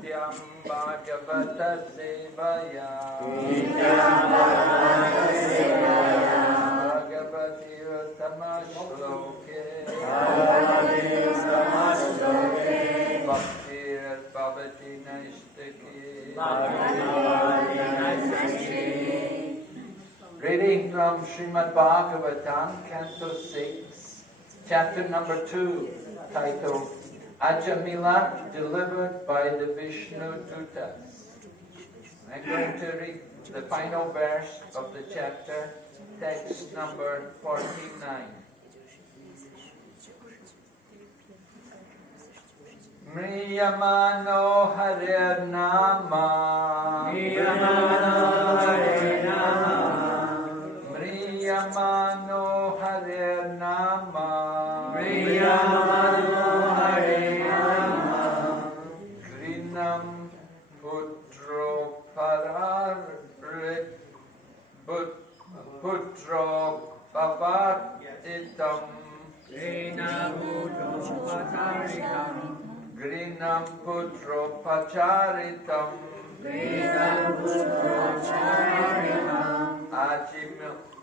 Nitya Nityam Bhagavata Sevaya Bhagavati Uttama-shloke Bhaktir Bhavati Naistaki. Reading from Srimad Bhagavatam, Canto 6, Chapter number 2, titled Ajamila, delivered by the Vishnu Dutas. I'm going to read the final verse of the chapter, text number 49. Mriyamano Harir Nama Mriyamano Harir Nama Mriyamano Harir Nama Mriyamano Harir Nama Grinam Putro Pararit Putro Pavatitam Grinam Putro Pavatitam Grinam Putro Pacharitam Grinam Putro Pacharitam Ajamilo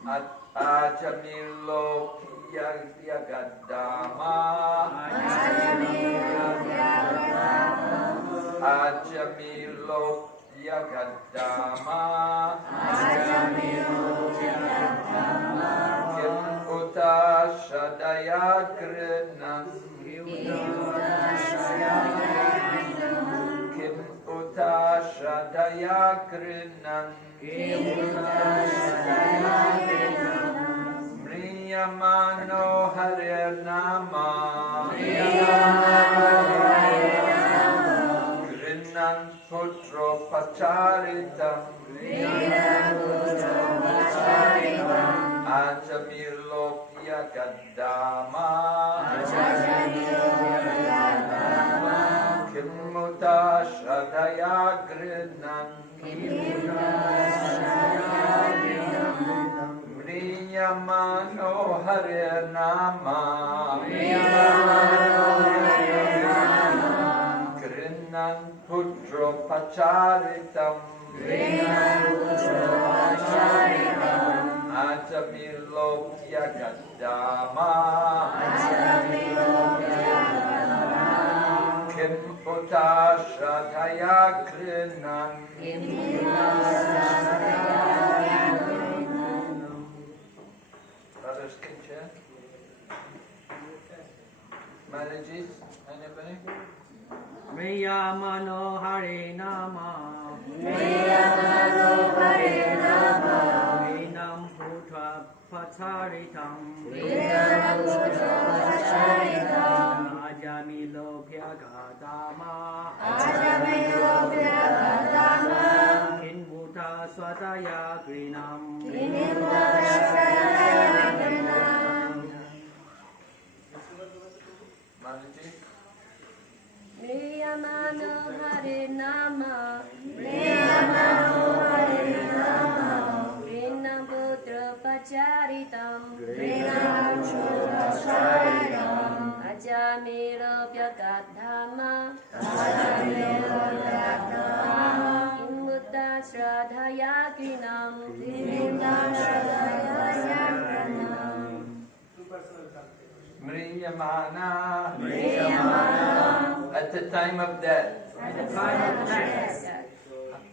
Yagadama Ajamilo Yagadama Kim Uta Shadaya Grinam Kim Uta Shadaya Grinam Mriyamano Harir Nama Grinam Putro Pacharitam Ajamilo Yagadama Kimuta Shadaya Grinam Mriyamano Harir Nama Grinam Putro Pacharitam Ajamilo Yagadama Kim Uta Shadaya Grinam Brothers, can you share? Marriages, anybody? Mriyamano Hare Nama Mriyamano Hare Nama Grinam Putra Pacharitam Grinam Putra Pacharitam Ajamilo Bhyagadama Ajamilo Bhyagadama Kinvuta Swadaya Grinam Kinvuta Swadaya Grinam Marriages? Mriyamano Hare Nama Mriyamano Hare Nama Grinam Putra Pacharitam Grinam Putra Pacharitam Ajamilo Bhyagadama Ajamilo Bhyagadama Kimutta Shradhaya Grinam Kimutta Shradhaya Grinam Mriyamana Mriyamana at the time of death. At the time of death.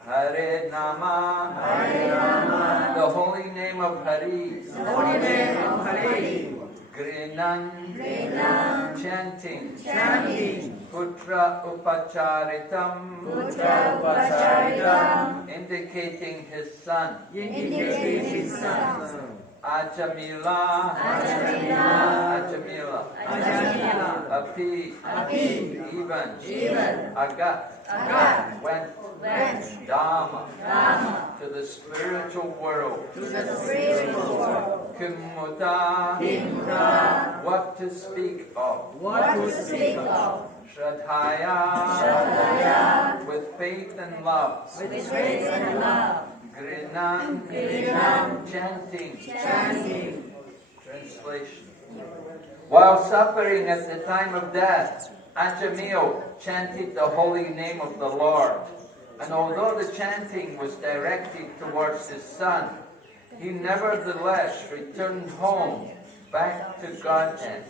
Hare Nama, Hare Nama, the holy name of Hari. the holy name of Hari. Grinan, Grinam, chanting. chanting. Putra Upacharitam, Putra Upacharitam, indicating his son. indicating his son. Ajamila, Ajamila, Ajamila, Ajamila, Api, Api, even, Agat, Agat, went, Dhamma, Dhamma, to the spiritual world. to the spiritual world. Kimuta, Kimura, what to speak of. what to speak of. Shraddhaya, Shraddhaya, with faith and love. with faith and love. Grinam, Grinam, chanting. chanting. Translation. While suffering at the time of death, Ajamila chanted the holy name of the Lord, and although the chanting was directed towards his son, he nevertheless returned home back to Godhead.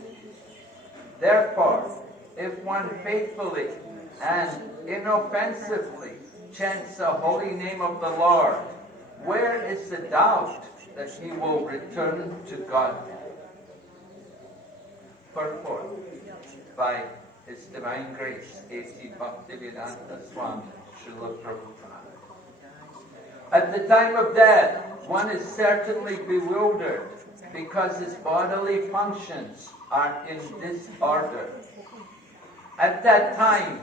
Therefore, if one faithfully and inoffensively chants the holy name of the Lord, where is the doubt that he will return to Godhead? Purport by His Divine Grace, A.C. Bhaktivedanta Swami, Srila Prabhupada. At the time of death, one is certainly bewildered because his bodily functions are in disorder. At that time,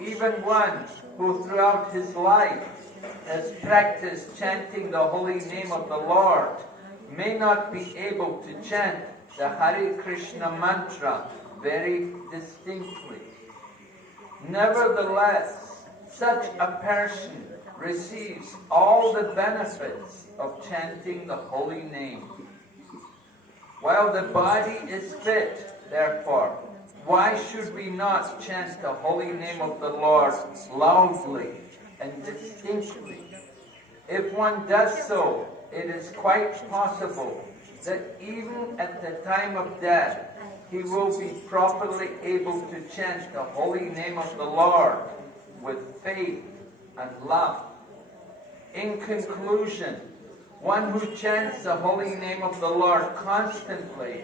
even one who throughout his life has practiced chanting the holy name of the Lord may not be able to chant the Hare Krishna mantra very distinctly. Nevertheless, such a person receives all the benefits of chanting the holy name. While the body is fit, therefore, why should we not chant the holy name of the Lord loudly and distinctly? If one does so, it is quite possible that even at the time of death, he will be properly able to chant the holy name of the Lord with faith and love. In conclusion, one who chants the holy name of the Lord constantly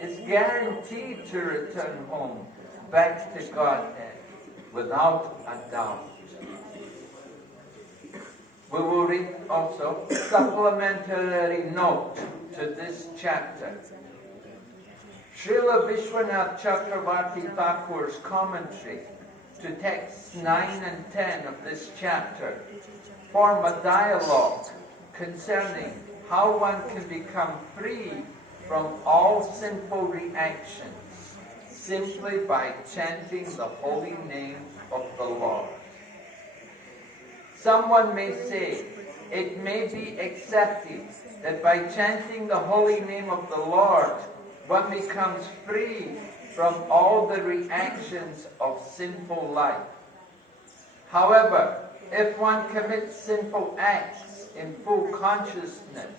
is guaranteed to return home back to Godhead without a doubt. We will read also a supplementary note to this chapter. Srila Vishwanath Chakravarti Thakur's commentary to texts 9 and 10 of this chapter form a dialogue concerning how one can become free from all sinful reactions simply by chanting the holy name of the Lord. Someone may say, it may be accepted that by chanting the holy name of the Lord, one becomes free from all the reactions of sinful life. However, if one commits sinful acts in full consciousness,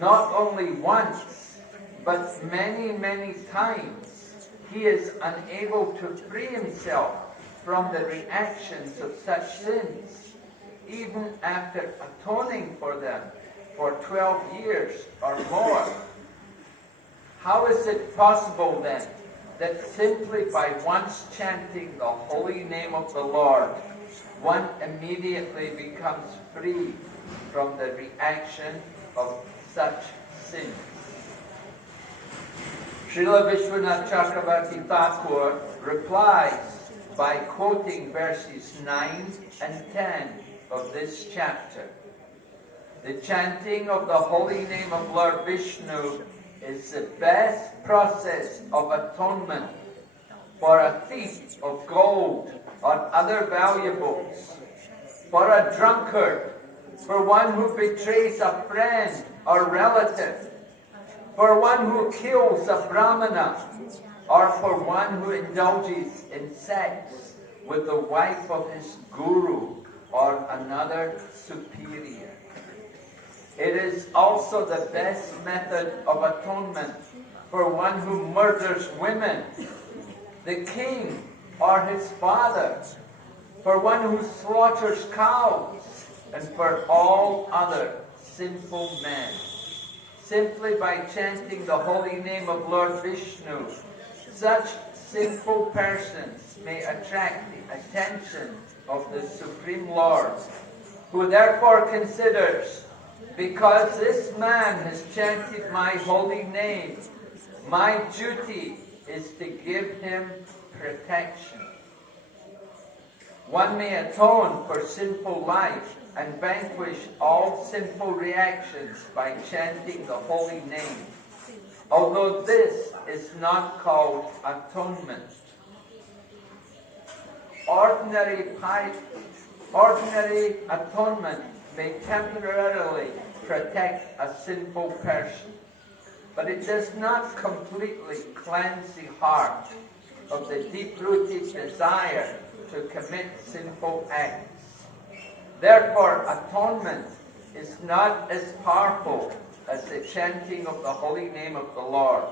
not only once, but many, many times, he is unable to free himself from the reactions of such sins, even after atoning for them for 12 years or more. How is it possible then that simply by once chanting the holy name of the Lord, one immediately becomes free from the reaction of such sins? Srila Vishwanath Chakravarti Thakur replies by quoting verses 9 and 10 of this chapter. The chanting of the holy name of Lord Vishnu is the best process of atonement for a thief of gold or other valuables, for a drunkard, for one who betrays a friend or relative, for one who kills a brahmana, or for one who indulges in sex with the wife of his guru or another superior. It is also the best method of atonement for one who murders women, the king or his father, for one who slaughters cows, and for all other sinful men. Simply by chanting the holy name of Lord Vishnu, such sinful persons may attract the attention of the Supreme Lord, who therefore considers, because this man has chanted my holy name, my duty is to give him protection. One may atone for sinful life and vanquish all sinful reactions by chanting the holy name, although this is not called atonement. Ordinary atonement may temporarily protect a sinful person, but it does not completely cleanse the heart of the deep-rooted desire to commit sinful acts. Therefore, atonement is not as powerful as the chanting of the holy name of the Lord.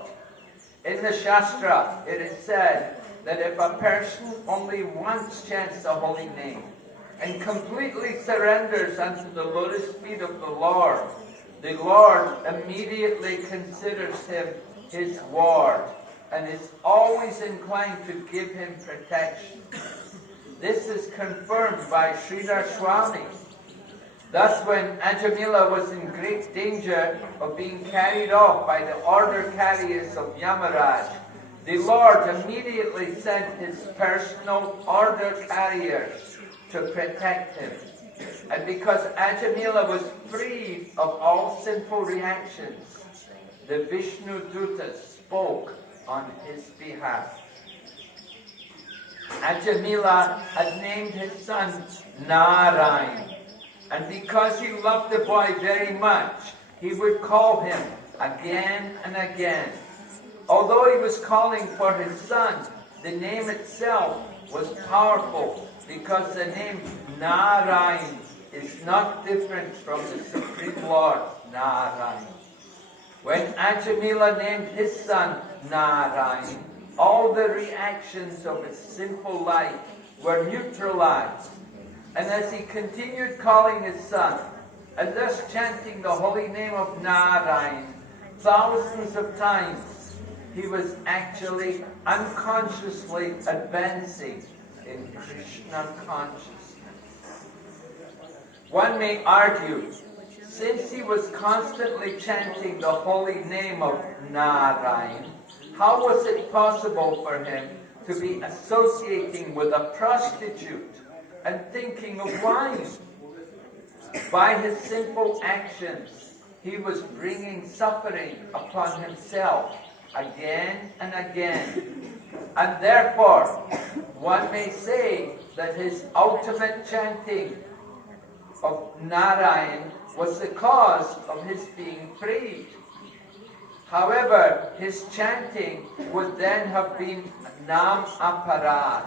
In the Shastra, it is said that if a person only once chants the holy name and completely surrenders unto the lotus feet of the Lord immediately considers him his ward and is always inclined to give him protection. This is confirmed by Sridhar Swami. Thus, when Ajamila was in great danger of being carried off by the order carriers of Yamaraj, the Lord immediately sent his personal order carriers to protect him. And because Ajamila was free of all sinful reactions, the Vishnu Dutas spoke on his behalf. Ajamila had named his son Narayan. And because he loved the boy very much, he would call him again and again. Although he was calling for his son, the name itself was powerful because the name Narayan is not different from the Supreme Lord Narayan. When Ajamila named his son Narayan, all the reactions of his sinful life were neutralized. And as he continued calling his son, and thus chanting the holy name of Narayan thousands of times, he was actually unconsciously advancing in Krishna consciousness. One may argue, since he was constantly chanting the holy name of Narayan, how was it possible for him to be associating with a prostitute and thinking of wine? By his simple actions, he was bringing suffering upon himself again and again. And therefore, one may say that his ultimate chanting of Narayan was the cause of his being freed. However, his chanting would then have been Nam Aparad,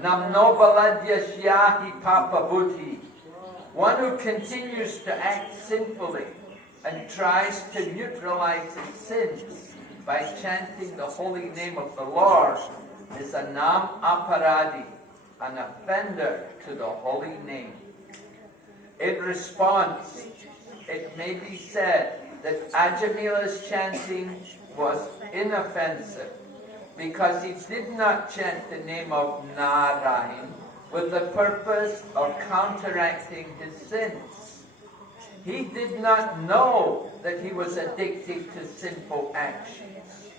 Namno Baladhyashyahi Papa Buddhi, one who continues to act sinfully and tries to neutralize his sins by chanting the holy name of the Lord is a Nam Aparadi, an offender to the holy name. In response, it may be said that Ajamila's chanting was inoffensive because he did not chant the name of Narayan with the purpose of counteracting his sins. He did not know that he was addicted to sinful actions,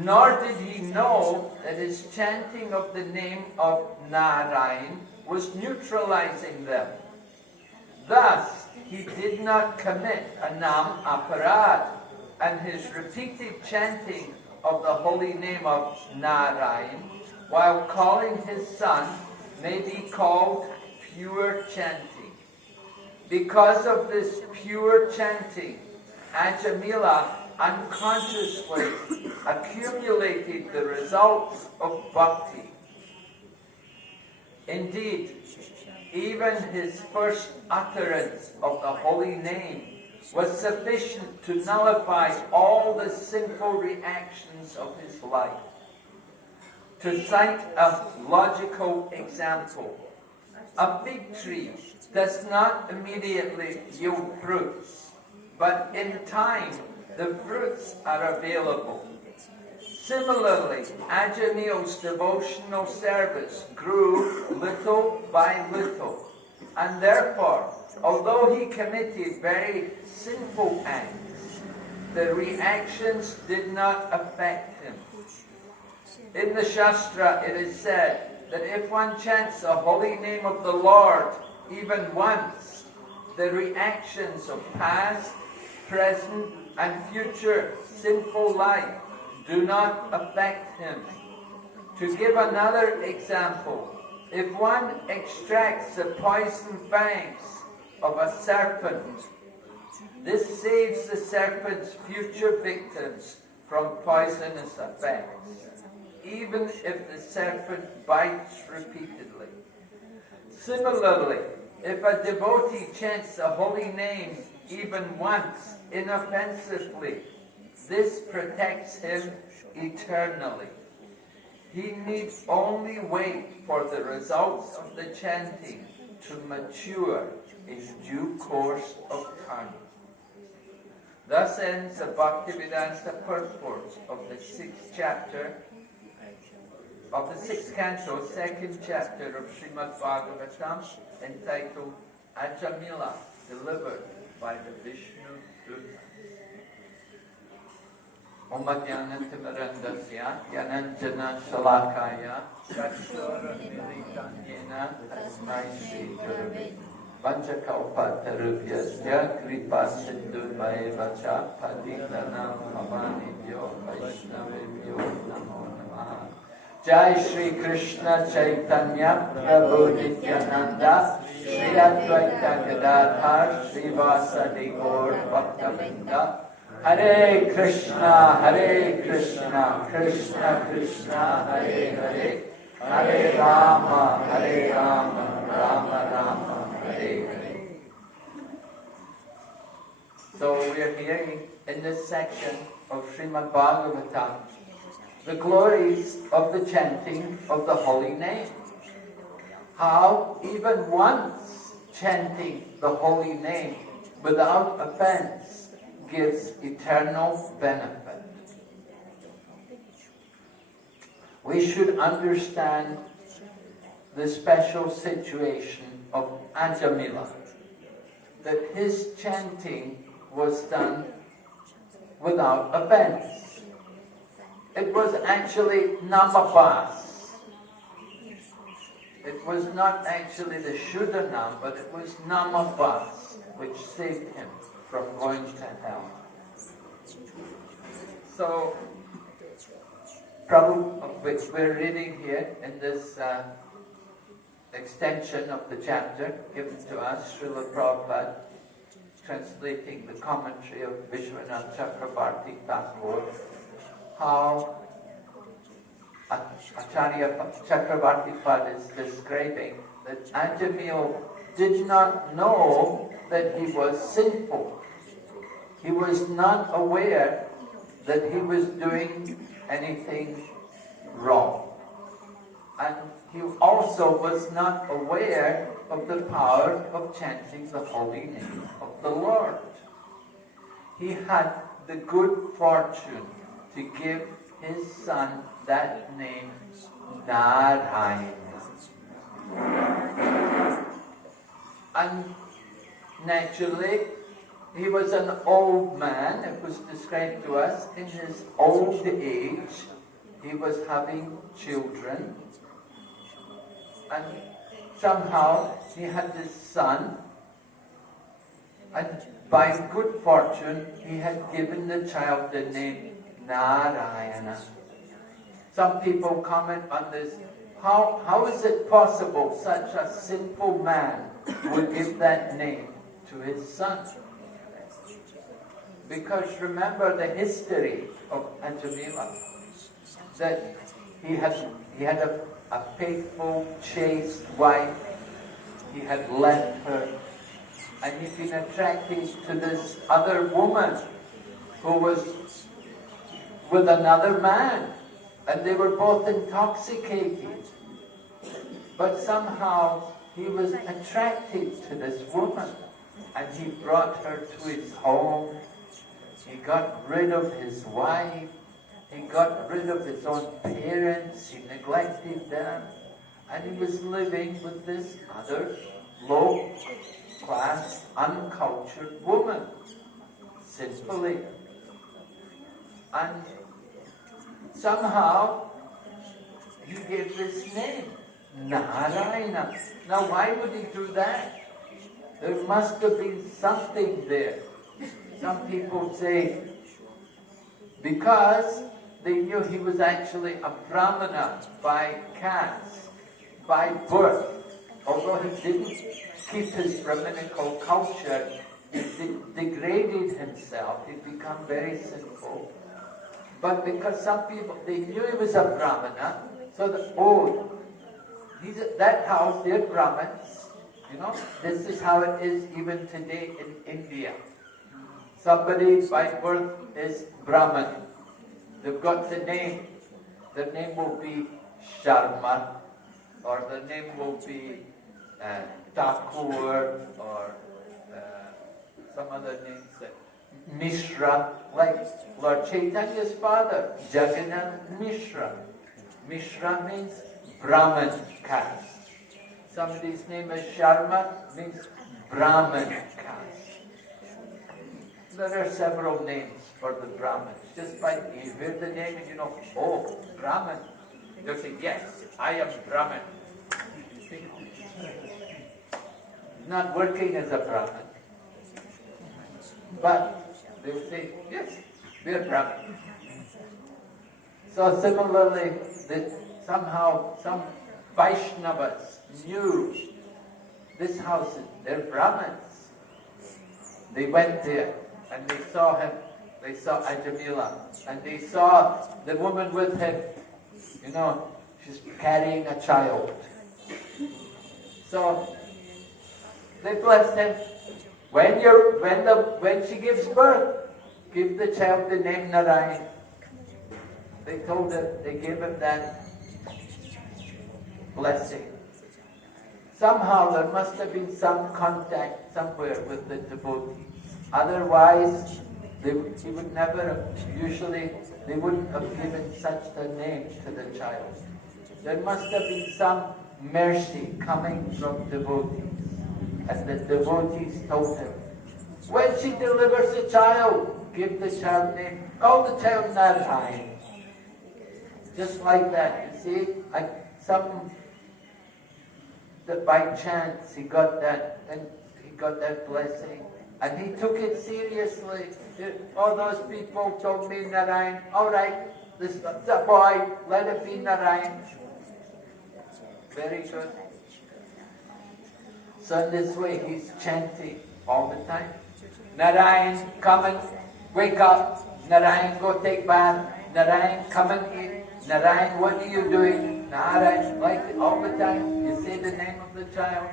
nor did he know that his chanting of the name of Narayan was neutralizing them. Thus, he did not commit a Nam Aparad, and his repeated chanting of the holy name of Narayan while calling his son may be called pure chanting. Because of this pure chanting, Ajamila unconsciously accumulated the results of bhakti. Indeed, even his first utterance of the holy name was sufficient to nullify all the sinful reactions of his life. To cite a logical example, a fig tree does not immediately yield fruits, but in time the fruits are available. Similarly, Ajamila's devotional service grew little by little, and therefore, although he committed very sinful acts, the reactions did not affect him. In the Shastra, it is said that if one chants the holy name of the Lord even once, the reactions of past, present, and future sinful life do not affect him. To give another example, if one extracts the poison fangs of a serpent, this saves the serpent's future victims from poisonous effects. even if the serpent bites repeatedly. Similarly, if a devotee chants the holy name even once, inoffensively, this protects him eternally. He needs only wait for the results of the chanting to mature in due course of time. Thus ends the Bhaktivedanta purport of the 6th chapter, of the 6th canto, 2nd chapter of Srimad Bhagavatam, entitled Ajamila, delivered by the Vishnu Dutta. Om Ajnanatimmarandasya Yananjana Shalakaya Chakshura Militanyena Tasmai Shri Gurave Vanchakalpatarubhyasya Kripa Sindhu Vaevacha Padindanam Bhavanibhyo Vaishnavibhyo Namo Namaha. Jai Shri Krishna Chaitanya Prabhu Nityananda Shri Advaita Gadadhar Shri Vasadi Gaur Bhaktavinda. Hare Krishna, Krishna Krishna, Hare Hare, Hare Rama, Rama Rama, Hare Hare. So we are hearing in this section of Srimad Bhagavatam the glories of the chanting of the holy name. How even once chanting the holy name without offense gives eternal benefit. We should understand the special situation of Ajamila, that his chanting was done without offense. It was actually namabhas. It was not actually the Shuddhanam, but it was namabhas which saved him from going to hell. So, Prabhu, of which we're reading here in this extension of the chapter given to us, Srila Prabhupada, translating the commentary of Vishwanath Chakrabarti Thakur, how Acharya Chakrabarti Pad is describing that Ajamil did not know that he was sinful. He was not aware that he was doing anything wrong. And he also was not aware of the power of chanting the holy name of the Lord. He had the good fortune to give his son that name, Narayana. And naturally, he was an old man. It was described to us in his old age. He was having children. And somehow he had this son. And by good fortune, he had given the child the name Narayana. Some people comment on this. How is it possible such a sinful man would give that name to his son? Because remember the history of Ajamila, that he had a faithful, chaste wife. He had left her, and he'd been attracted to this other woman who was with another man, and they were both intoxicated. But somehow he was attracted to this woman, and he brought her to his home. He got rid of his wife. He got rid of his own parents. He neglected them. And he was living with this other low-class, uncultured woman, sinfully. And somehow he gave this name, Narayana. Now why would he do that? There must have been something there. Some people say because they knew he was actually a Brahmana by caste, by birth. Although he didn't keep his Brahminical culture, he degraded himself, he'd become very sinful. But because some people, they knew he was a Brahmana, so that house, they're Brahmins. You know, this is how it is even today in India. Somebody by birth is Brahmin. They've got the name. The name will be Sharma, or the name will be Thakur, or some other names like Mishra, like Lord Chaitanya's father, Jagannath Mishra. Mishra means Brahmin caste. Somebody's name is Sharma, means Brahmin caste. There are several names for the Brahmins. Just by you hear the name and you know, oh, Brahmin. You'll say, yes, I am Brahmin. Not working as a Brahmin. But they will say, yes, we are Brahmin. So similarly, somehow some Vaishnavas knew this house, they're Brahmins. They went there and they saw him, they saw Ajamila, and they saw the woman with him, you know, she's carrying a child. So they blessed him. When she gives birth, give the child the name Narayan. They told him, they gave him that blessing. Somehow there must have been some contact somewhere with the devotees. Otherwise, he would never have, usually, they wouldn't have given such a name to the child. There must have been some mercy coming from devotees. And the devotees told him, when she delivers a child, give the child name, call the child Narayan. Just like that, you see, that by chance he got that, and he got that blessing, and he took it seriously. All those people told me Narayan, all right, this the boy, let it be Narayan. Very good. So in this way, he's chanting all the time. Narayan, come and wake up. Narayan, go take bath. Narayan, come and eat. Narayan, what are you doing? Narayan, like all the time, you say the name of the child.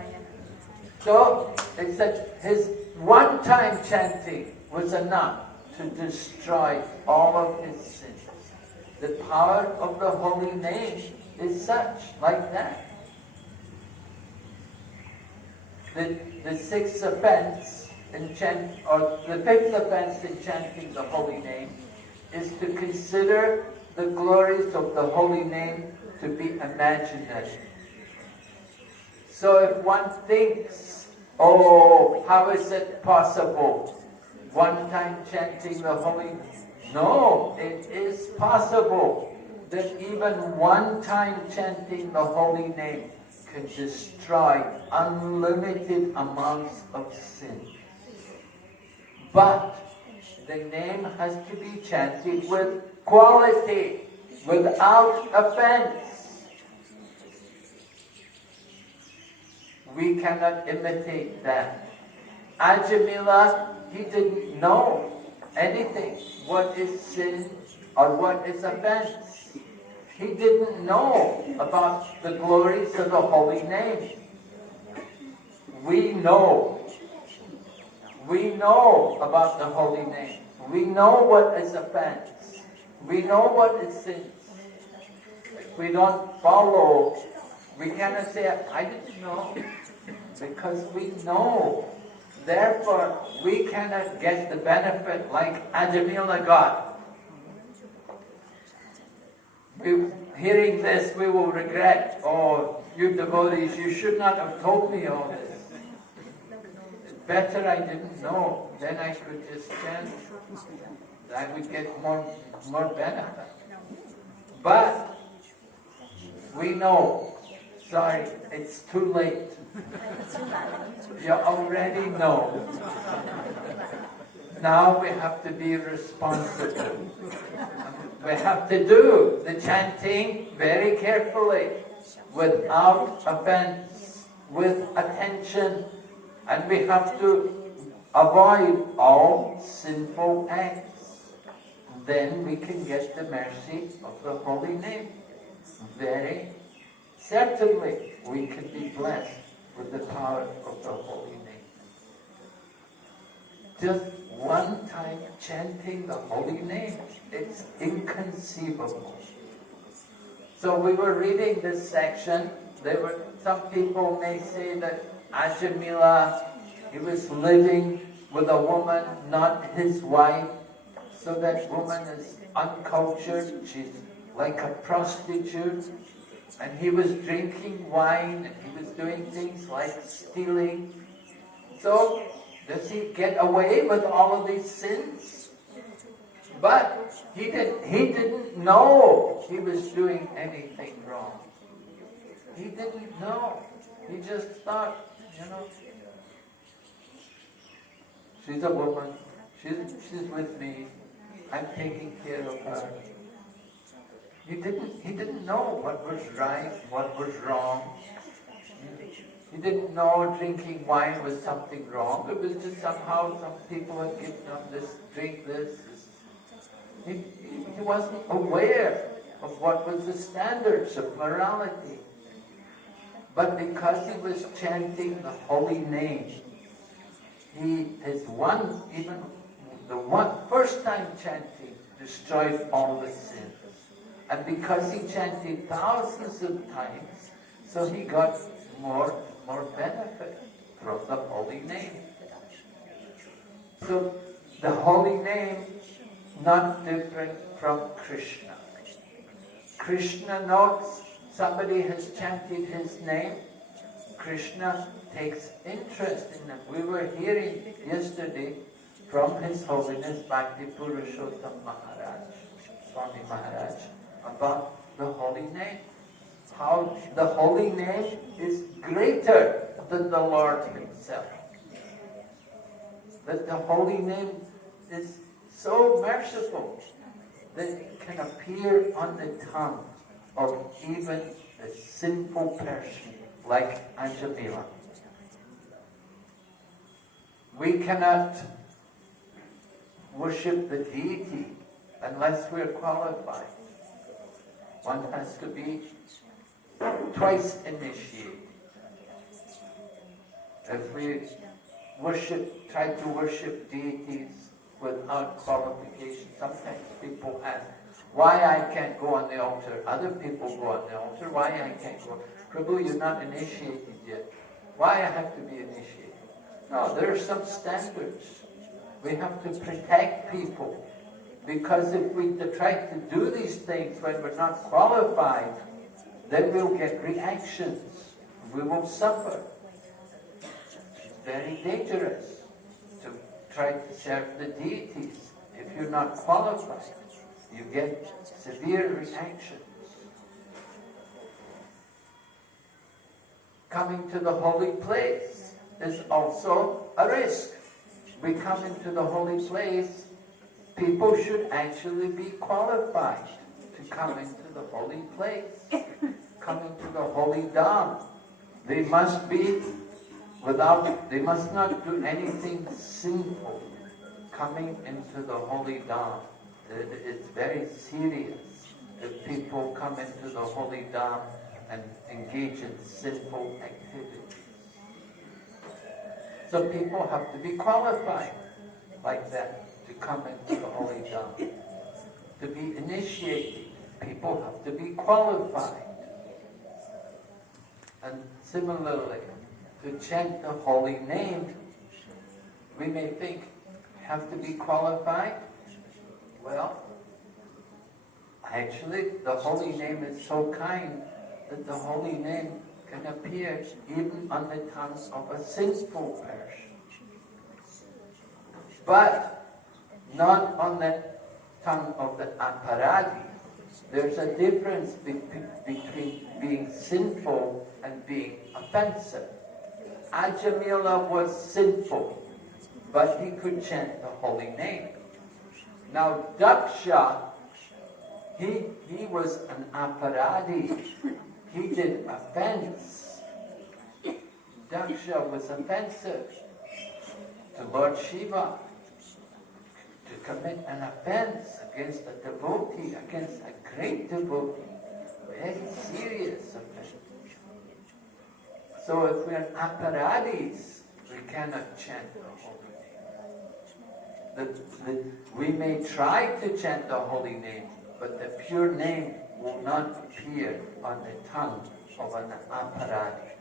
So, it said his one-time chanting was enough to destroy all of his sins. The power of the holy name is such, like that. The sixth offense in the fifth offense in chanting the holy name is to consider the glories of the holy name to be imaginary. So if one thinks, oh, how is it possible? One time chanting the holy name. No, it is possible that even one time chanting the holy name can destroy unlimited amounts of sin. But the name has to be chanted with quality, without offense. We cannot imitate that. Ajamila, he didn't know anything. What is sin or what is offense? He didn't know about the glories of the holy name. We know. We know about the holy name. We know what is offense. We know what is sin. If we don't follow, we cannot say, I didn't know. Because we know. Therefore, we cannot get the benefit like Ajamila got. Hearing this, we will regret, oh, you devotees, you should not have told me all this. It's better I didn't know, then I could just chant. I would get more benefit. But we know, sorry, it's too late. You already know. Now we have to be responsible. We have to do the chanting very carefully, without offense, with attention, and we have to avoid all sinful acts. then we can get the mercy of the holy name. Very certainly we can be blessed with the power of the holy name. Just one time chanting the holy name, it's inconceivable. So we were reading this section. Some people may say that Ajamila, he was living with a woman, not his wife, so that woman is uncultured, she's like a prostitute, and he was drinking wine, and he was doing things like stealing. So, does he get away with all of these sins? But he didn't know he was doing anything wrong. He didn't know. He just thought, she's a woman, she's with me, I'm taking care of her. He didn't know what was right, what was wrong. He didn't know drinking wine was something wrong. It was just somehow some people had given him this, drink this. He wasn't aware of what was the standards of morality. But because he was chanting the holy name, first time chanting destroyed all the sins. And because he chanted thousands of times, so he got more benefit from the holy name. So the holy name, not different from Krishna. Krishna notes somebody has chanted his name. Krishna takes interest in it. We were hearing yesterday from His Holiness Bhakti Purushottam Maharaj, Swami Maharaj, about the holy name. How the holy name is greater than the Lord Himself. That the holy name is so merciful that it can appear on the tongue of even a sinful person like Ajamila. We cannot worship the deity unless we're qualified. One has to be twice initiated. If we try to worship deities without qualification, sometimes people ask, why I can't go on the altar? Other people go on the altar. Why I can't go? Prabhu, you're not initiated yet. Why I have to be initiated? No, there are some standards. We have to protect people. Because if we try to do these things when we're not qualified, then we'll get reactions. We will suffer. It's very dangerous to try to serve the deities. If you're not qualified, you get severe reactions. Coming to the holy place is also a risk. We come into the holy place, people should actually be qualified to come into the holy place, come into the holy Dham. They must not do anything sinful coming into the holy Dham. It's very serious if people come into the holy Dham and engage in sinful activities. So people have to be qualified like that to come into the holy Dham. To be initiated, people have to be qualified. And similarly, to chant the holy name, we may think, have to be qualified? Well, actually, the holy name is so kind that the holy name can appear even on the tongue of a sinful person. But not on the tongue of the aparadi. There's a difference between being sinful and being offensive. Ajamila was sinful, but he could chant the holy name. Now Daksha, he was an aparadi. He did offense. Daksha was offensive to Lord Shiva, to commit an offense against a devotee, against a great devotee. Very serious offense. So if we're aparadis, we cannot chant the holy name. We may try to chant the holy name, but the pure name will not appear on the tongue of an aparadi.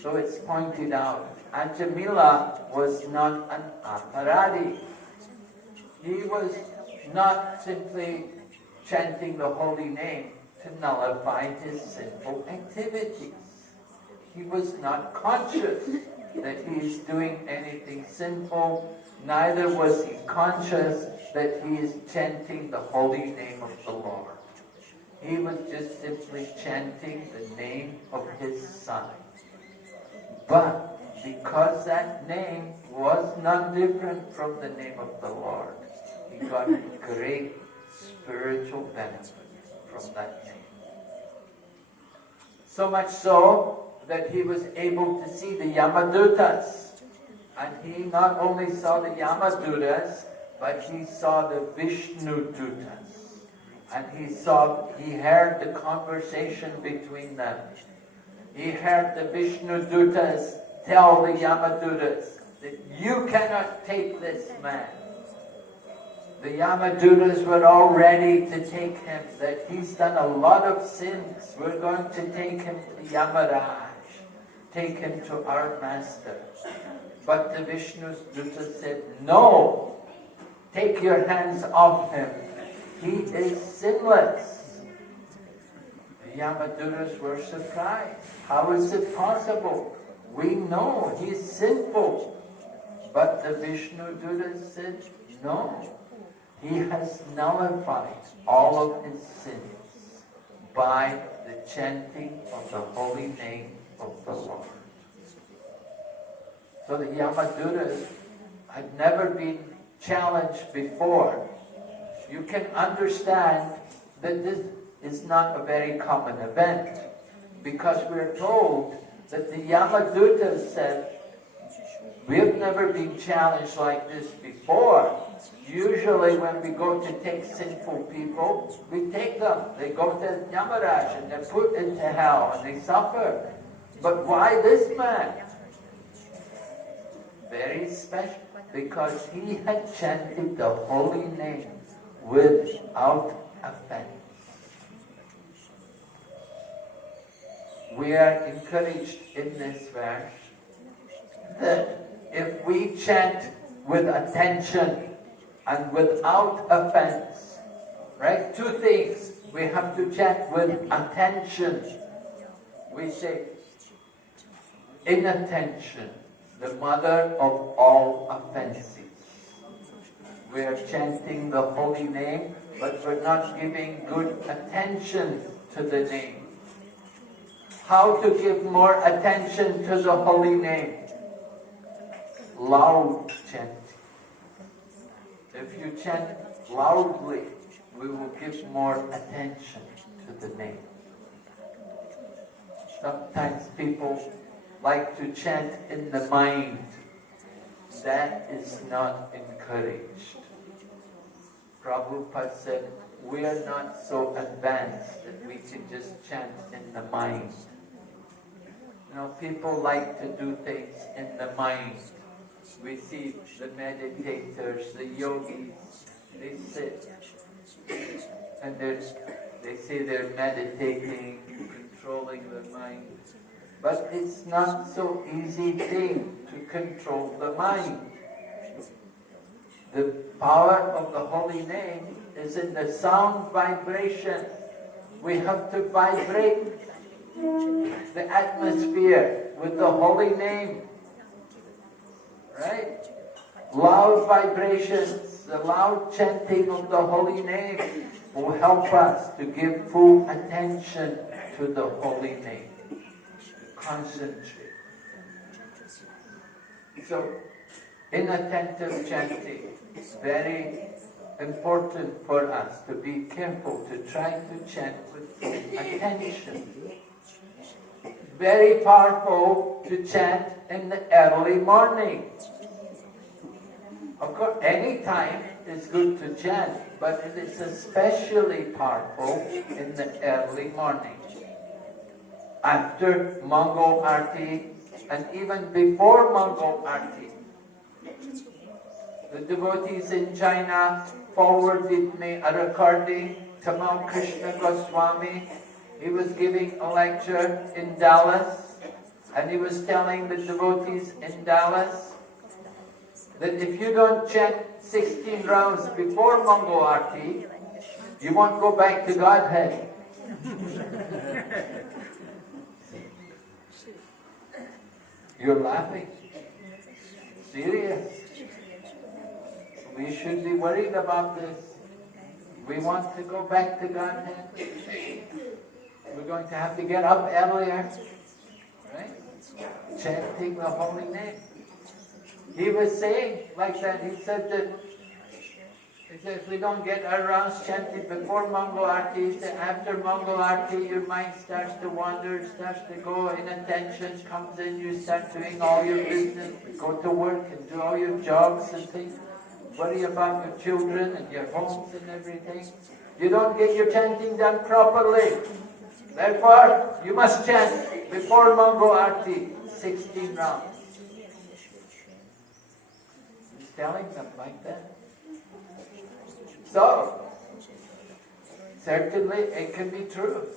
So it's pointed out, Ajamila was not an aparadi. He was not simply chanting the holy name to nullify his sinful activities. He was not conscious that he is doing anything sinful, neither was he conscious that he is chanting the holy name of the Lord. He was just simply chanting the name of his son. But because that name was none different from the name of the Lord, he got great spiritual benefit from that name. So much so that he was able to see the Yamadutas. And he not only saw the Yamadutas, but he saw the Vishnudutas. And he heard the conversation between them. He heard the Vishnudutas tell the Yamadutas that you cannot take this man. The Yamadutas were all ready to take him, that he's done a lot of sins. We're going to take him to Yamaraj, take him to our master. But the Vishnuduta said, no, take your hands off him. He is sinless. The Yamadutas were surprised. How is it possible? We know he's sinful. But the Vishnuduta said, no. He has nullified all of his sins by the chanting of the holy name of the Lord. So the Yamadutas had never been challenged before. You can understand that this is not a very common event, because we're told that the Yamadutas said, we've never been challenged like this before. Usually when we go to take sinful people, we take them. They go to Yamaraj and they're put into hell and they suffer. But why this man? Very special, because he had chanted the holy name without offense. We are encouraged in this verse that if we chant with attention and without offense, right? Two things. We have to chant with attention. We say, inattention, the mother of all offenses. We are chanting the holy name, but we're not giving good attention to the name. How to give more attention to the holy name? Loud chanting. If you chant loudly, we will give more attention to the name. Sometimes people like to chant in the mind. That is not encouraged. Prabhupada said, we are not so advanced that we can just chant in the mind. You know, people like to do things in the mind. We see the meditators, the yogis, they sit and they say they're meditating, controlling their mind. But it's not so easy thing to control the mind. The power of the holy name is in the sound vibration. We have to vibrate the atmosphere with the holy name. Right? Loud vibrations, the loud chanting of the holy name will help us to give full attention to the holy name. Concentrate. So, inattentive chanting is very important for us to be careful to try to chant with full attention. Very powerful to chant in the early morning. Of course, any time is good to chant, but it is especially powerful in the early morning. After Mangal Arti and even before Mangal Arti. The devotees in China forwarded me a recording. Tamal Krishna Goswami, he was giving a lecture in Dallas, and he was telling the devotees in Dallas that if you don't chant 16 rounds before Mangal Arti, you won't go back to Godhead. You're laughing. Serious. We should be worried about this. We want to go back to Godhead. We're going to have to get up earlier, right? Chanting the holy name. He was saying like that. He said if we don't get our rounds chanted before Mangal Arti, after Mangal Arti, your mind starts to wander, starts to go, inattention comes in, you start doing all your business, go to work and do all your jobs and things, worry about your children and your homes and everything. You don't get your chanting done properly. Therefore, you must chant before Mangal Arti, 16 rounds. He's telling them like that. So, certainly it can be true.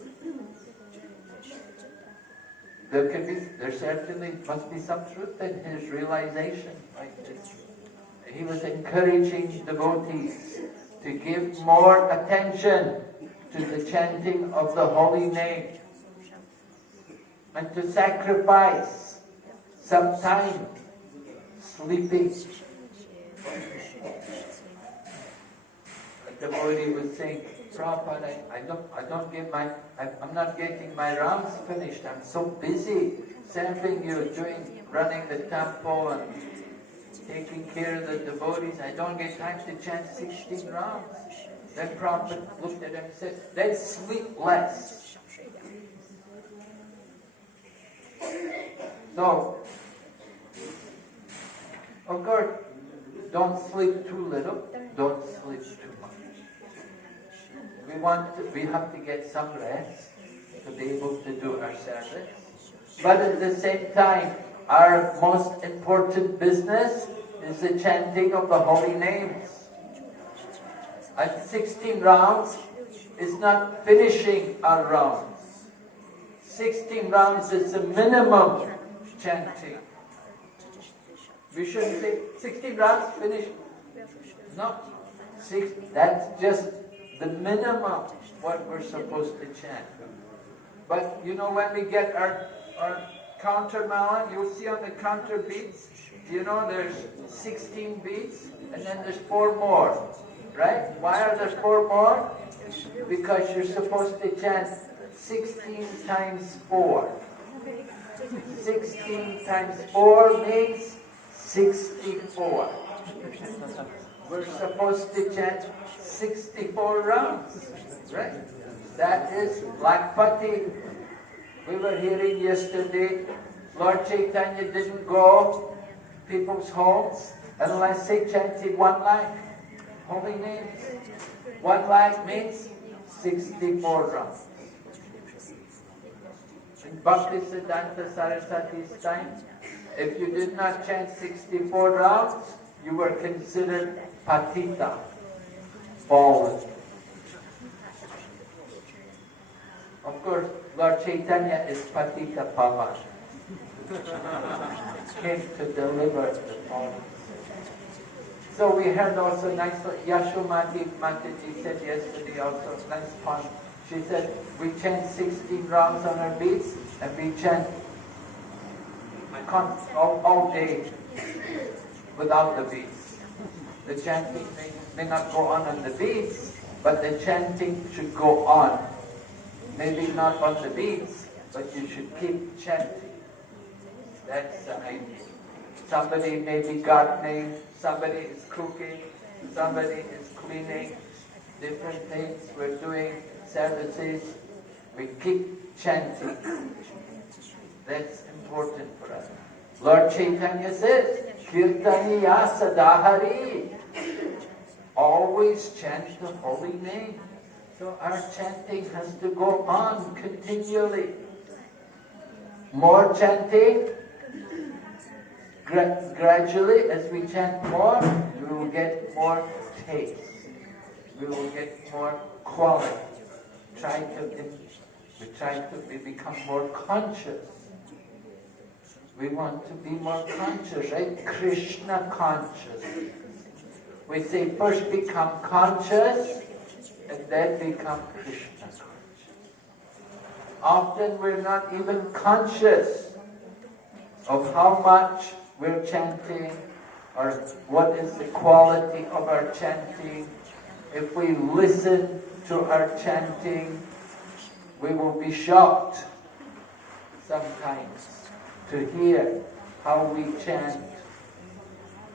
There certainly must be some truth in his realization like this. He was encouraging devotees to give more attention to the chanting of the holy name and to sacrifice some time sleeping. The devotee was saying, Prabhupada, I'm not getting my rounds finished. I'm so busy serving you, running the temple and taking care of the devotees. I don't get time to chant 16 rounds. Then Prabhupada looked at him and said, then sleep less. So, of course, don't sleep too little, don't sleep too much. We have to get some rest to be able to do our service. But at the same time, our most important business is the chanting of the holy names. At 16 rounds is not finishing our rounds. 16 rounds is the minimum chanting. We shouldn't say 16 rounds, finish. No, that's just the minimum what we're supposed to chant. But you know, when we get our counter mala, you'll see on the counter beats, you know, there's 16 beats and then there's 4 more, right? Why are there 4 more? Because you're supposed to chant 16 times 4. 16 times 4 makes 64. We're supposed to chant 64 rounds, right? That is Lakpati. We were hearing yesterday, Lord Chaitanya didn't go people's homes unless they chanted 1 lakh holy names. 1 lakh means 64 rounds. In Bhaktisiddhanta Saraswati's time, if you did not chant 64 rounds, you were considered patita, fallen. Of course, Lord Chaitanya is patita pavan. Came to deliver the fallen. So we heard also nicely, Yashomati Mataji said yesterday also, nice point. She said, we chant 16 rounds on our beats, and we chant all day without the beats. The chanting may not go on the beats, but the chanting should go on. Maybe not on the beats, but you should keep chanting. That's the idea. Somebody may be gardening, somebody is cooking, somebody is cleaning, different things. We're doing services. We keep chanting. That's important for us. Lord Chaitanya says, Kirtaniya Sadahari. always chant the holy name. So our chanting has to go on continually. More chanting, gradually as we chant more, we will get more taste. We will get more quality. We become more conscious. We want to be more conscious, right? Krishna conscious. We say first become conscious and then become Krishna conscious. Often we're not even conscious of how much we're chanting or what is the quality of our chanting. If we listen to our chanting, we will be shocked sometimes to hear how we chant,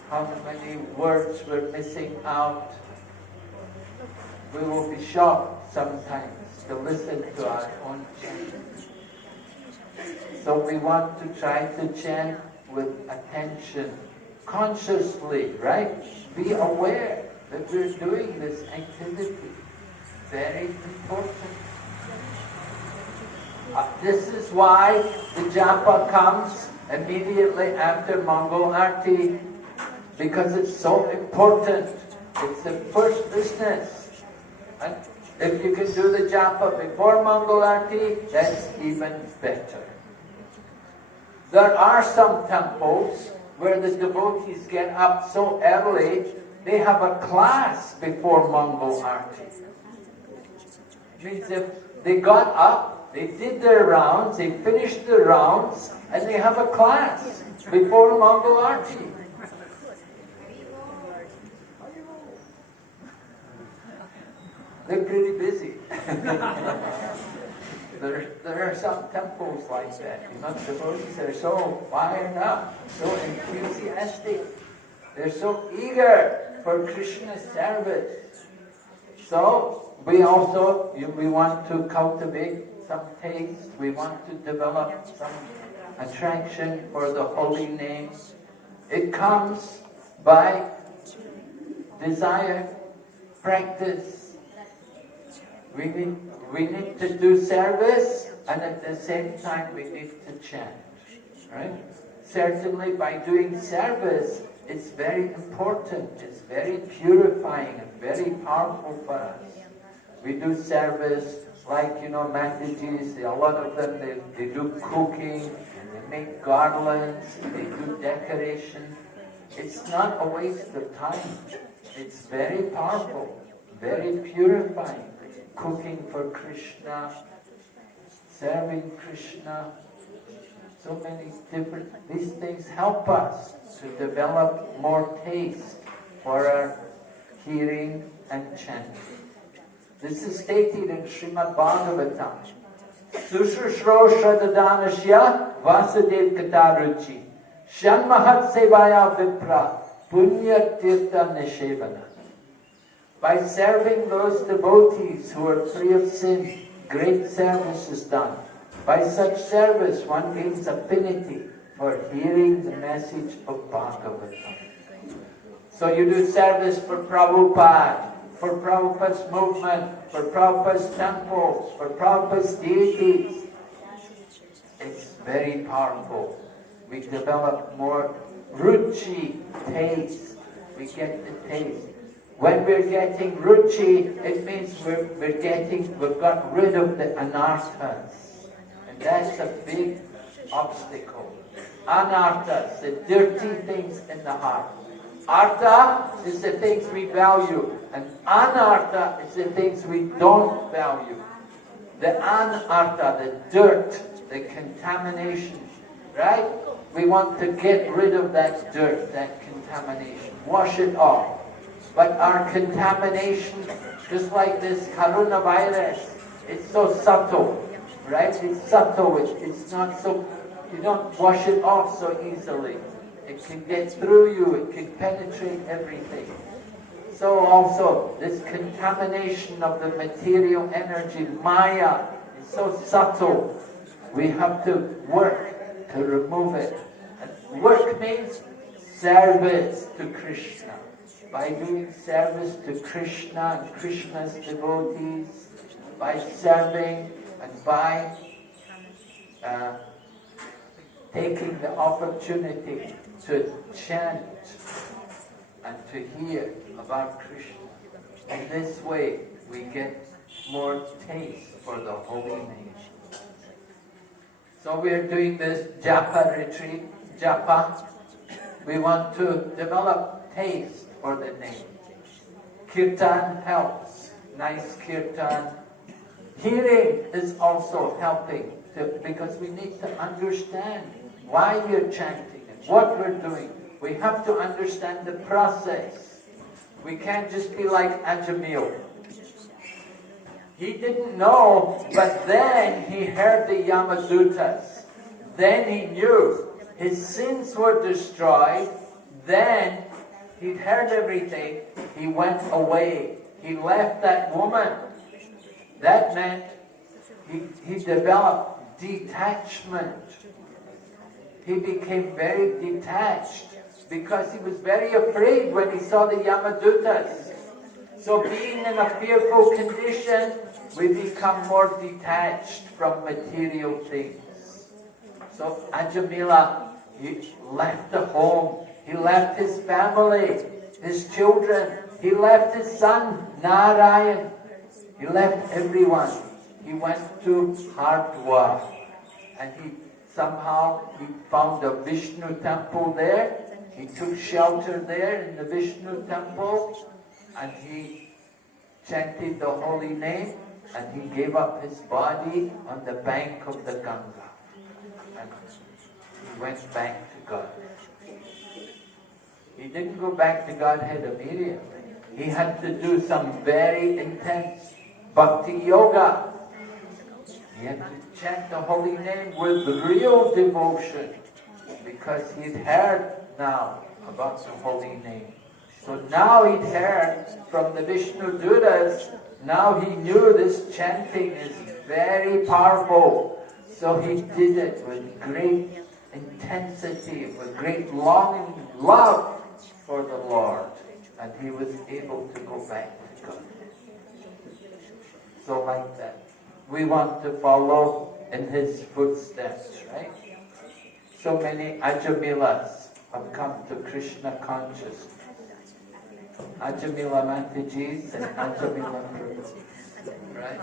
how many words we're missing out. We will be shocked sometimes to listen to our own chanting. So we want to try to chant with attention, consciously, right? Be aware that we're doing this activity. Very important. This is why the japa comes immediately after Mangal Arti, because it's so important. It's the first business. And if you can do the japa before Mangal Arti, that's even better. There are some temples where the devotees get up so early, they have a class before Mangal Arti. Means if they got up, they did their rounds, they finished their rounds, and they have a class before Mangal Arti. They're pretty busy. There are some temples like that. You know, devotees are so fired up, so enthusiastic. They're so eager for Krishna's service. So we want to cultivate some taste. We want to develop some attraction for the holy name. It comes by desire, practice. We need to do service, and at the same time we need to chant. Right? Certainly by doing service, it's very important. It's very purifying and very powerful for us. We do service like, Mataji's, a lot of them, they do cooking, they make garlands, they do decoration. It's not a waste of time. It's very powerful, very purifying. Cooking for Krishna, serving Krishna, so many different, these things help us to develop more taste for our hearing and chanting. This is stated in Srimad Bhagavatam. Sushushro Shradhadanasya Vasudev Kataruchi Shanmahat Sevaya Vipra Punya Tirtha Nishevana. By serving those devotees who are free of sin, great service is done. By such service, one gains affinity for hearing the message of Bhagavatam. So you do service for Prabhupada, for Prabhupada's movement, for Prabhupada's temples, for Prabhupada's deities. It's very powerful. We develop more ruchi, taste. We get the taste. When we're getting ruchi, it means we've got rid of the anarthas. And that's a big obstacle. Anarthas, the dirty things in the heart. Artha is the things we value, and anartha is the things we don't value. The anartha, the dirt, the contamination, right? We want to get rid of that dirt, that contamination, wash it off. But our contamination, just like this coronavirus, it's so subtle, right? It's subtle, it's not so, you don't wash it off so easily. It can get through you, it can penetrate everything. So also, this contamination of the material energy, Maya, is so subtle. We have to work to remove it. And work means service to Krishna. by doing service to Krishna and Krishna's devotees, by serving and by taking the opportunity to chant and to hear about Krishna. In this way, we get more taste for the holy name. So we are doing this japa retreat, japa. We want to develop taste for the name. Kirtan helps, nice kirtan. Hearing is also helping because we need to understand why we're chanting and what we're doing. We have to understand the process. We can't just be like Ajamila. He didn't know, but then he heard the Yamadutas. Then he knew his sins were destroyed. Then he'd heard everything. He went away. He left that woman. That meant he developed detachment. He became very detached because he was very afraid when he saw the Yamadutas. So being in a fearful condition, we become more detached from material things. So Ajamila, he left the home, he left his family, his children, he left his son Narayan, he left everyone. He went to Hardwar and he found a Vishnu temple there. He took shelter there in the Vishnu temple and he chanted the holy name and he gave up his body on the bank of the Ganga. And he went back to God. He didn't go back to Godhead immediately. He had to do some very intense bhakti yoga. He had to chant the holy name with real devotion because he'd heard now about the holy name. So now he'd heard from the Vishnu Dutas, now he knew this chanting is very powerful. So he did it with great intensity, with great longing, love for the Lord. And he was able to go back to God. So like that. We want to follow in his footsteps, right? So many Ajamilas have come to Krishna consciousness. Ajamila Mataji's and Ajamila Prabhu, right?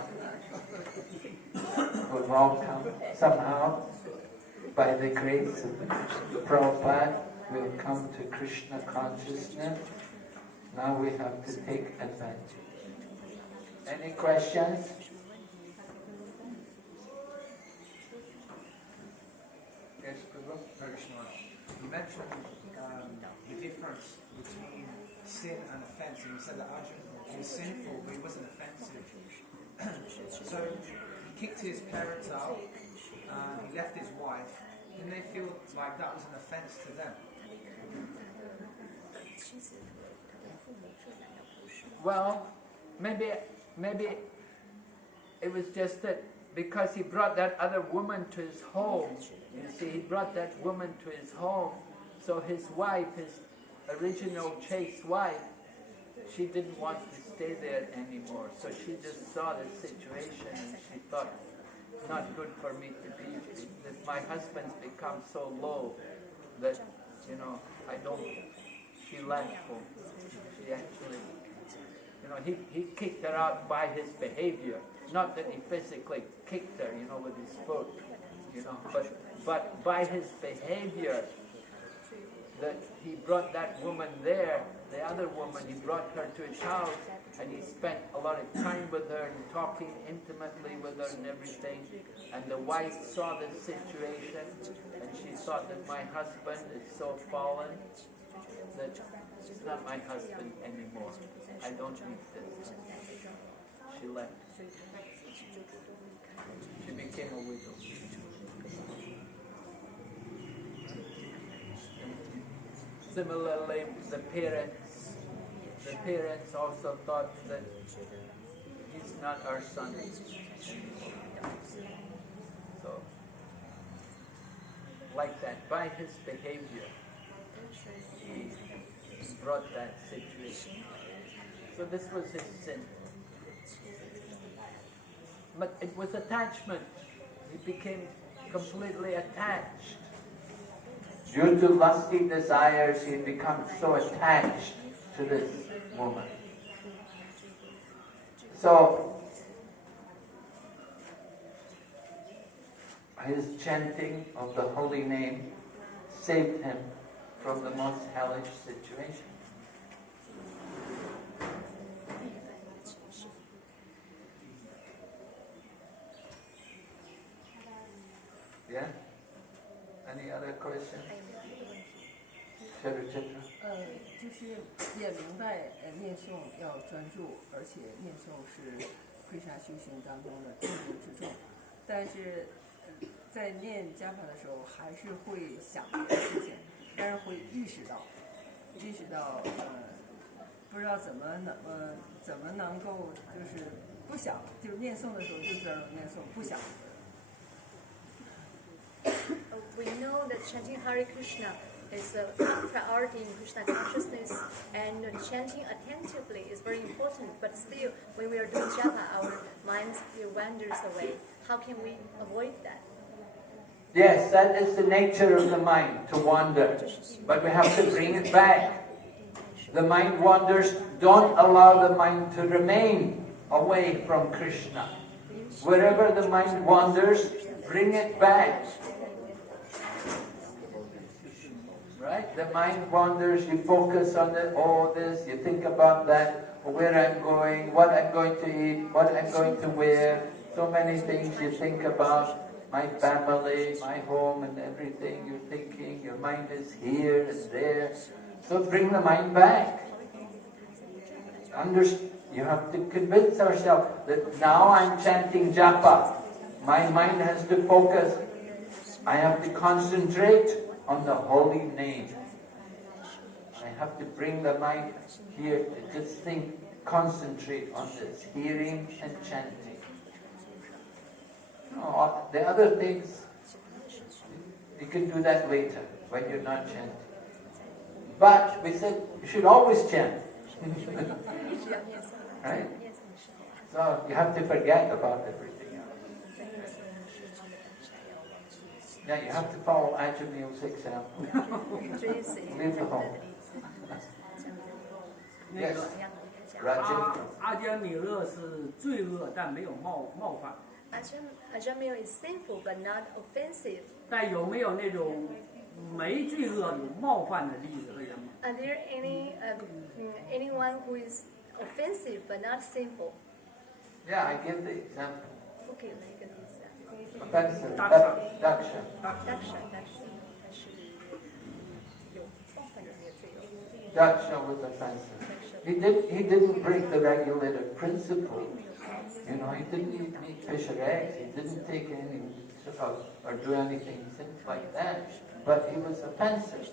We've all come somehow, by the grace of Prabhupada, we'll come to Krishna consciousness. Now we have to take advantage. Any questions? Yes, Prabhu? Krishna, you mentioned the difference between sin and offence, and you said that Arjuna was sinful, but he wasn't offensive. So he kicked his parents out, he left his wife. Didn't they feel like that was an offence to them? Well, maybe it was just that because he brought that other woman to his home. You see, he brought that woman to his home, so his wife, his original chaste wife, she didn't want to stay there anymore. So she just saw the situation and she thought, not good for me to be, that my husband's become so low that, I don't, she left home. She actually, he kicked her out by his behavior. Not that he physically kicked her, with his foot, but by his behavior, that he brought that woman there, the other woman, he brought her to his house, and he spent a lot of time with her and talking intimately with her and everything. And the wife saw this situation, and she thought that my husband is so fallen that he's not my husband anymore. I don't need this. She left. She became a widow. Similarly, the parents also thought that he's not our son anymore. So, like that, by his behavior, he brought that situation. So this was his sin. But it was attachment. He became completely attached. Due to lusty desires, he had become so attached to this woman. So, his chanting of the holy name saved him from the most hellish situation. Yeah? Any other questions? 就是也明白，念诵要专注，而且念诵是毗沙修行当中的重中之重。但是，在念加法的时候，还是会想这个事情，但是会意识到，不知道怎么能够就是不想，就是念诵的时候就专注念诵，不想。We know that chanting Hare Krishna is a priority in Krishna consciousness, and chanting attentively is very important. But still, when we are doing japa, our mind still wanders away. How can we avoid that? Yes, that is the nature of the mind, to wander. But we have to bring it back. The mind wanders. Don't allow the mind to remain away from Krishna. Wherever the mind wanders, bring it back. Right? The mind wanders, you focus on this, you think about that, where I'm going, what I'm going to eat, what I'm going to wear. So many things you think about, my family, my home and everything. You're thinking, your mind is here and there. So bring the mind back. You have to convince ourselves that now I'm chanting japa. My mind has to focus. I have to concentrate on the holy name. I have to bring the mind here to just think, concentrate on this, hearing and chanting. The other things, you can do that later, when you're not chanting. But we said, you should always chant. Right? So you have to forget about everything else. Yeah, you have to follow Ajamila's example. Leave the home. Yes, Rajan. 阿伽米勒是罪恶，但没有冒犯。Ajamila is sinful but not offensive. 但有没有那种没罪恶有冒犯的例子和人吗？ Are there anyone who is offensive but not sinful? Yeah, I give the example. Okay, like this. Offensive, Daksha. Daksha was offensive. He didn't break the regulative principle. You know, he didn't eat fish or eggs. He didn't take any or do anything like that. But he was offensive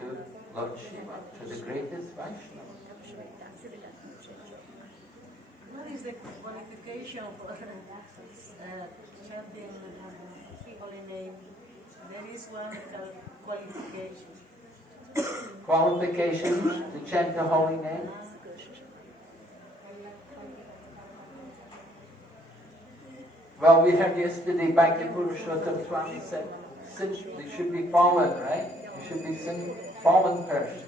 to Lord Shiva, to the greatest Vaishnava. What is the qualification for chanting holy name? There is one qualification. Qualifications to chant the holy name? Well, we heard yesterday, Bhakti Purushottam Swami said, they should be fallen, right? You should be fallen first.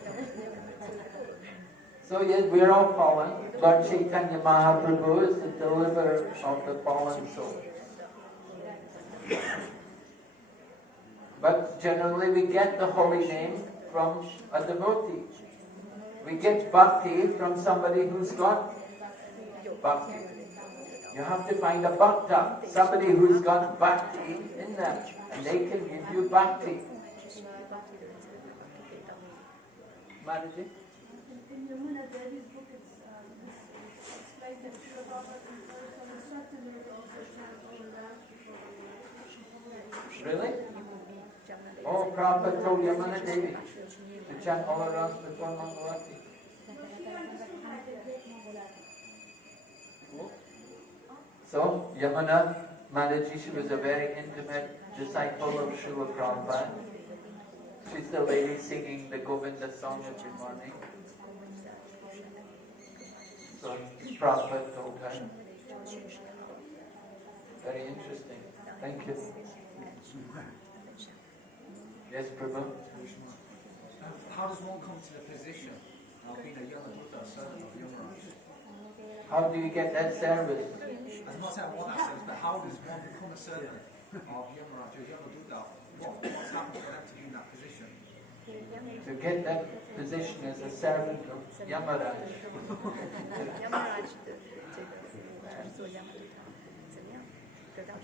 So yes, we are all fallen. Lord Chaitanya Mahaprabhu is the deliverer of the fallen soul. But generally we get the holy name from a devotee. We get bhakti from somebody who's got bhakti. You have to find a bhakta, somebody who's got bhakti in them, and they can give you bhakti. Mataji? In Yamuna Devi's book, it's explained that Srila Bhagavatam on Saturday also chant all that. Really? Oh, Prabhupada told Yamuna Devi to chant all around before Mangalati. So, Yamuna Mataji, she was a very intimate disciple of Srila Prabhupada. She's the lady singing the Govinda song every morning. So Prabhupada told her. Very interesting. Thank you. Yes, Prabhu? How does one come to the position of being a Yamaduta, a servant of Yamaraj? How do you get that service? I'm not saying I want that service, but how does one become a servant of Yamaraj or Yamaduta? What's happened for them to be in that position? To get that position as a servant of Yamaraj.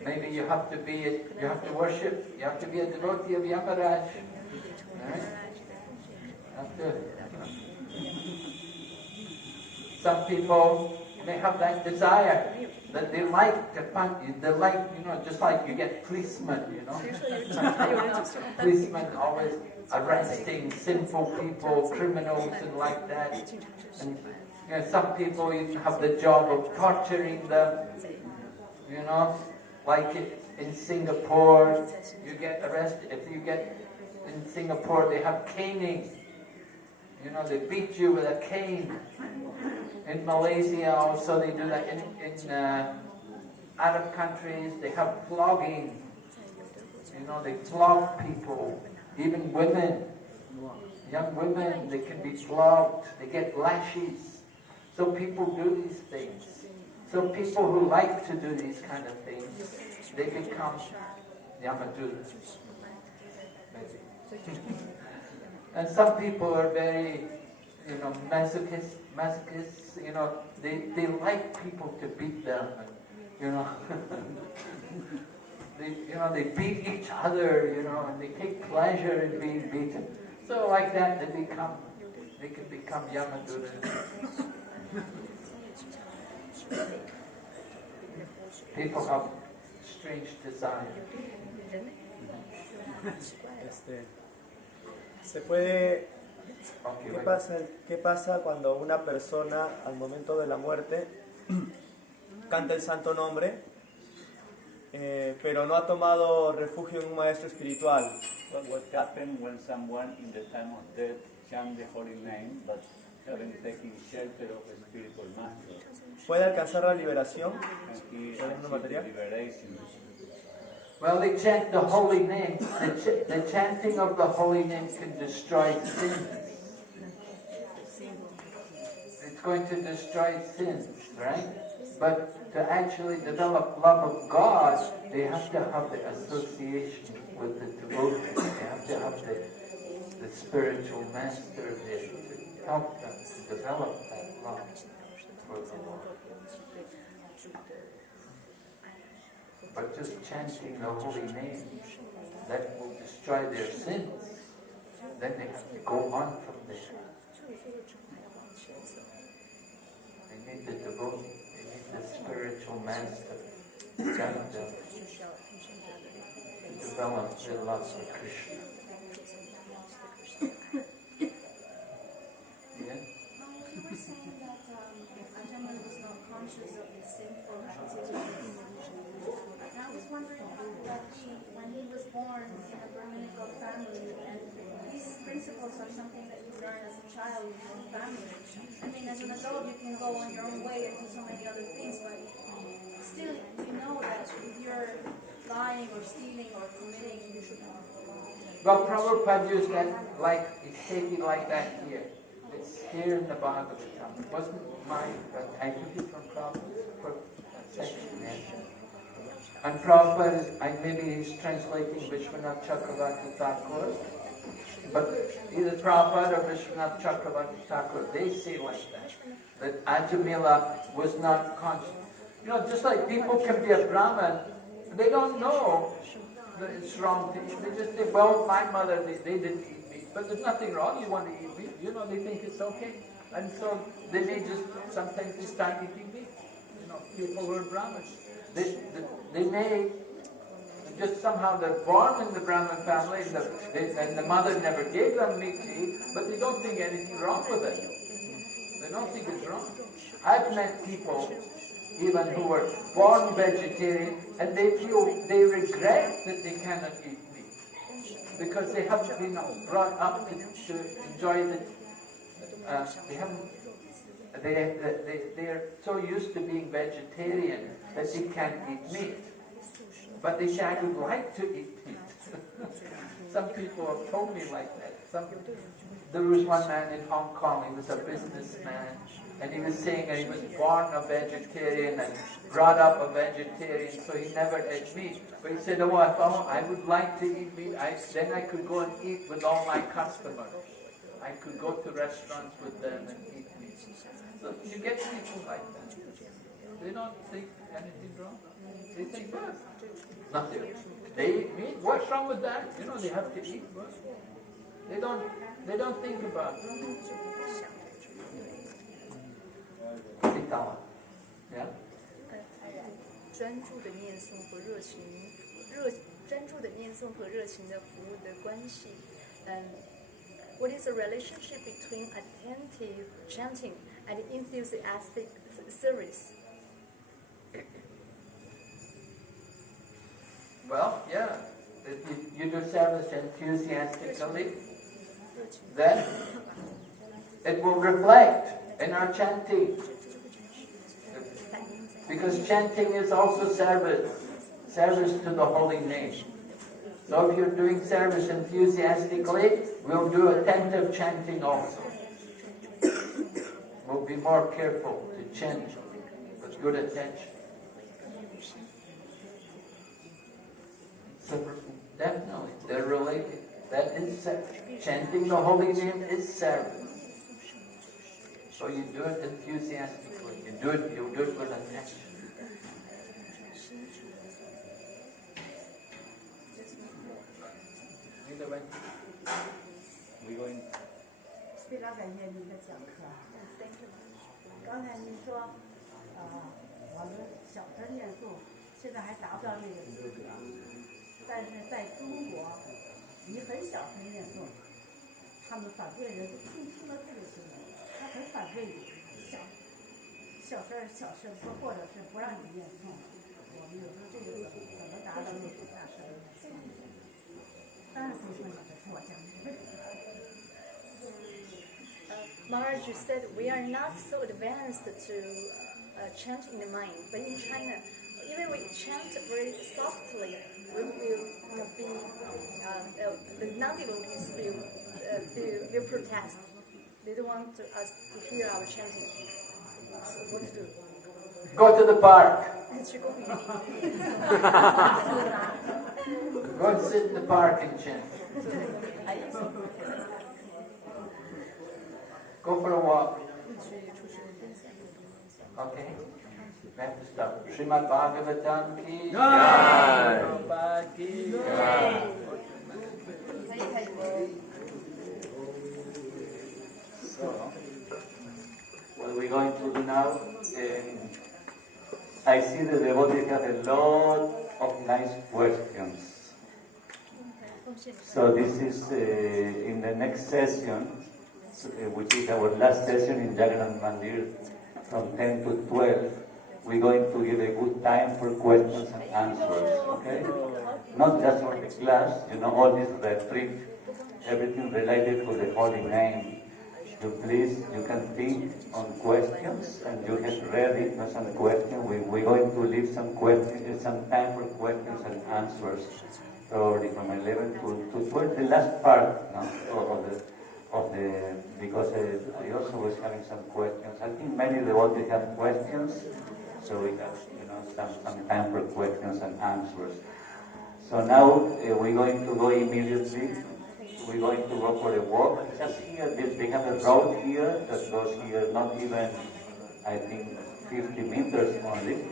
Maybe you have to worship, you have to be a devotee of Yamaraj. Right? Some people, they have that desire that they like to punch, they like, just like you get policemen, Policemen always arresting sinful people, criminals and like that. And some people even have the job of torturing them, like in Singapore, you get arrested, in Singapore they have caning. They beat you with a cane. In Malaysia also they do that. In Arab countries they have flogging. They flog people. Even women, young women, they can be flogged. They get lashes. So people do these things. So people who like to do these kind of things, they become Yamadutas. And some people are very, masochists. They like people to beat them. They beat each other, and they take pleasure in being beaten. So like that, they can become Yamadutas. People have strange desire. Se puede... ¿Qué pasa cuando una persona al momento de la muerte canta el santo nombre, pero no ha tomado refugio en un maestro espiritual? What happens when someone in the time of death chants the holy name but haven't taken shelter of a spiritual master? ¿Puede alcanzar la liberación? And he material? liberation. Well, they chant the holy name. The chanting of the holy name can destroy sins. It's going to destroy sins, right? But to actually develop love of God, they have to have the association with the devotee. They have to have the spiritual master there to help them to develop that love for the Lord. But just chanting the holy name, that will destroy their sins. Then they have to go on from there. They need the devotee, they need the spiritual master to guide them, to develop their love for Krishna. Yeah? You were saying that Ajamila was not conscious of his sinful activities. I was wondering how could that be when he was born in a Brahminical family, and these principles are something that you learn as a child in your own family. I mean, as an adult you can go on your own way and do so many other things, but still you know that if you're lying or stealing or committing, you should not. Well, Prabhupada used that he's taking like that here. It's here in the Bhagavatam. It wasn't mine, but I took it from Prabhupada for a section there. And Prabhupada, maybe he's translating Vishwanath Chakravarti Thakur, but either Prabhupada or Vishwanath Chakravarti Thakur, they say like that Ajamila was not conscious. Just like people can be a Brahmin, they don't know that it's wrong to eat. They just say, well, my mother, they didn't eat meat, but there's nothing wrong, you want to eat meat, they think it's okay. And so they may sometimes they start eating meat. People who are Brahmins. They may just somehow they're born in the Brahmin family and the mother never gave them meat to eat, but they don't think anything wrong with it. They don't think it's wrong. I've met people even who were born vegetarian and they regret that they cannot eat meat. because they haven't been brought up to enjoy the. They're so used to being vegetarian that they can't eat meat. But they say, I would like to eat meat. Some people have told me like that. There was one man in Hong Kong, he was a businessman, and he was saying that he was born a vegetarian and brought up a vegetarian, so he never ate meat. But he said, oh, I would like to eat meat. Then I could go and eat with all my customers. I could go to restaurants with them and eat meat. So you get people like that. They don't think anything wrong. They think, well, nothing. They eat meat. What's wrong with that? You know, they have to eat. Well, they don't think about it. Yeah? 专注的念诵和热情的服务的关系。What is the relationship between attentive chanting and enthusiastic service? Well, yeah. If you do service enthusiastically, then it will reflect in our chanting. Because chanting is also service to the holy name. So if you're doing service enthusiastically, we'll do attentive chanting also. We'll be more careful to chant with good attention. So definitely, they're related. That is service. Chanting the holy name is service. So you do it enthusiastically. You do it with attention. We going. 非常感谢您的讲课。刚才您说，我们小声念诵现在还达不到那个资格，但是在中国，你很小声念诵，他们反对人听了这个行为，他很反对你小声说，或者是不让你念诵。我们有时候这个怎么达到那种大声的念诵？当然不是你的错，讲的。Maharaj said we are not so advanced to chant in the mind, but in China, even we chant very softly, we will be the non-devotees will protest. They don't want us to hear our chanting. So what to do? Go to the park. Go and sit in the park and chant. Go for a walk. Okay? We have to stop. Srimad Bhagavatam ki Jai. Prabhupada ki Jai. So, what we're going to do now, I see the devotees have a lot of nice questions. So this is in the next session, which is our last session in Jagannath Mandir from 10 to 12, we're going to give a good time for questions and answers, okay? Not just for the class, all this retreat, everything related to the holy name. You can think on questions, and you have ready some questions. We're going to leave some questions, some time for questions and answers, probably from 11 to 12, the last part because I also was having some questions. I think many devotees have questions, so we have some time for questions and answers. So now we're going to go immediately. We're going to go for a walk. Just here, they have a road here that goes here, not even, I think, 50 meters only.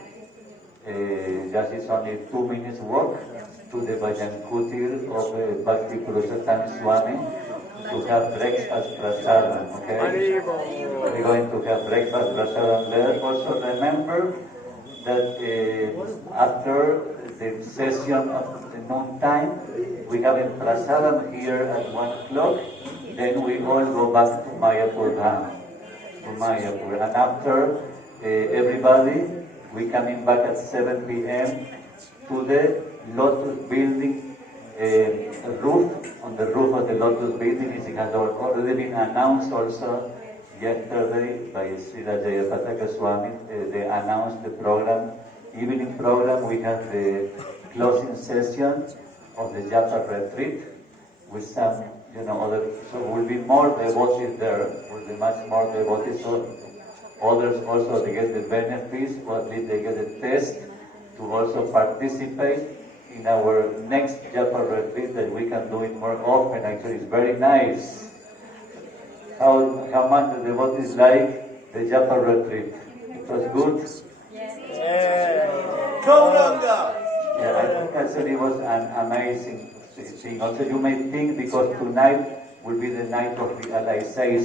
Just it's only 2 minutes walk to the Bhajan Kutir of Bhakti Purushottam Swami to have breakfast prasadam, okay? We're going to have breakfast prasadam there. Also remember that after the session of the noon time, we have a prasadam here at 1 o'clock, then we all go back to Mayapur Dham, And after everybody, we coming back at 7 p.m. to the Lotus building roof, on the roof of the Lotus building. It has already been announced also yesterday by Srila Jayapataka Swami. They announced the program, evening program. We have the closing session of the Japa retreat with some, other, so will be more devotees there, will be much more devotees, so others also they get the benefits, or at least they get a test to also participate in our next Japa retreat, that we can do it more often. Actually, it's very nice. How much the devotees like the Japa retreat? It was good? Yeah, I think actually it was an amazing thing. Also, you may think because tonight will be the night of realization.